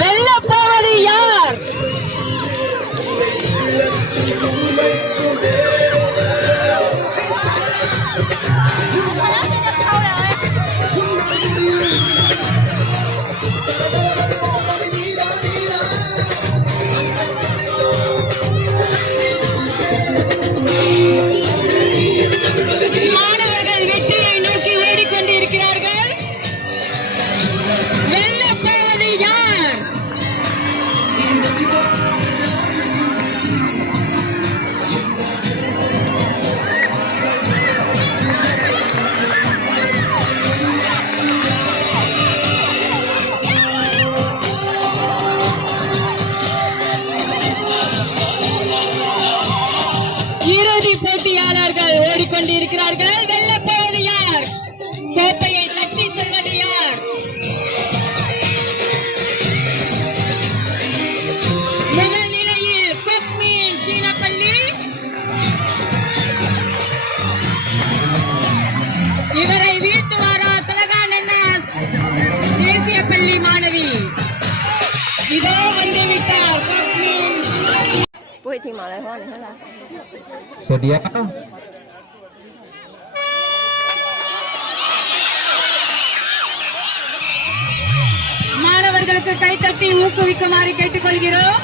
வெல்லப்போவது யார்? மாணவர்கள் வெற்றியை நோக்கி ஓடிக்கொண்டிருக்கிறார்கள். வெல்லப்போவது யார்? இறுதி போட்டியாளர்கள் ஓடிக்கொண்டிருக்கிறார்கள். வெல்லப்போவது யார்? கோப்பையை தட்டி செல்வது யார்? முதல் நிலையில் கொக்மீன் சீனப்பள்ளி, இவரை வீழ்த்துவாரா திலகானன்னாஸ் தேசிய பள்ளி மாணவி? இதோ வந்துவிட்டார் கொக்மீன். 不会听马来话，你看他。 Sedia. மாணவர்களுக்கு கைத்தட்டி ஊக்குவிக்குமாறு கேட்டுக்கொள்கிறோம்.